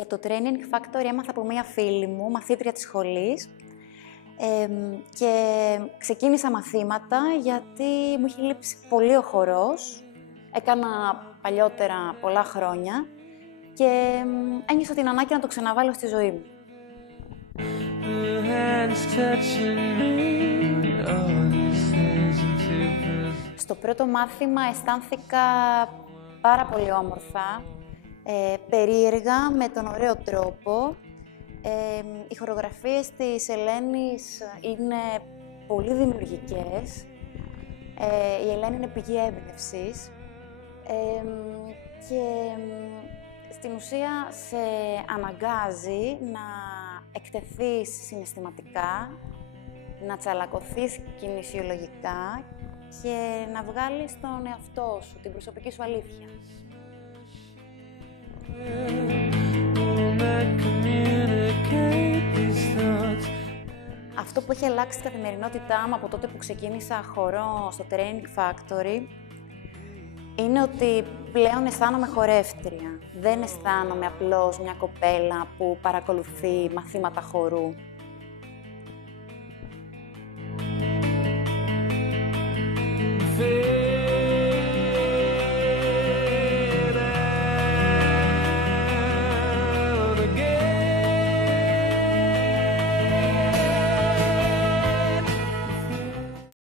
Για το Training Factory έμαθα από μία φίλη μου, μαθήτρια της σχολής, και ξεκίνησα μαθήματα γιατί μου είχε λείψει πολύ ο χορός. Έκανα παλιότερα πολλά χρόνια και ένιωσα την ανάγκη να το ξαναβάλω στη ζωή μου. Στο πρώτο μάθημα αισθάνθηκα πάρα πολύ όμορφα, περίεργα, με τον ωραίο τρόπο. Οι χορογραφίες της Ελένης είναι πολύ δημιουργικές. Η Ελένη είναι πηγή έμπνευσης και στην ουσία σε αναγκάζει να εκτεθείς συναισθηματικά, να τσαλακωθείς κινησιολογικά και να βγάλεις τον εαυτό σου, την προσωπική σου αλήθεια. Αυτό που έχει αλλάξει την καθημερινότητά μου από τότε που ξεκίνησα χορό στο Training Factory είναι ότι πλέον αισθάνομαι χορεύτρια. Δεν αισθάνομαι απλώς μια κοπέλα που παρακολουθεί μαθήματα χορού.